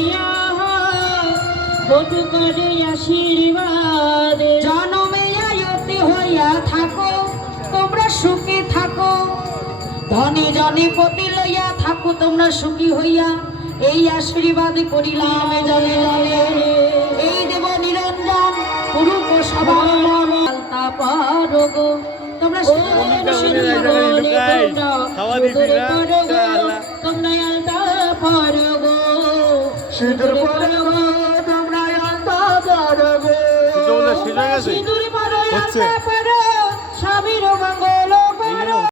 দিয়া বটু করে আশীর্বাদ জনমে আয়তে হইয়া থাকো তোমরা সুখে থাকো ধনে জনে পতি লইয়া থাকো তোমরা সুখী হইয়া এই আশীর্বাদ করিলাম জলে জলে এই দেব নিরঞ্জন পুরুষ সবার আলতা পারগো তোমরা তোমরা আলতা পারগো সিঁদুর পারগো তোমরা আলতা পারগো সিঁদুর পারো আলতা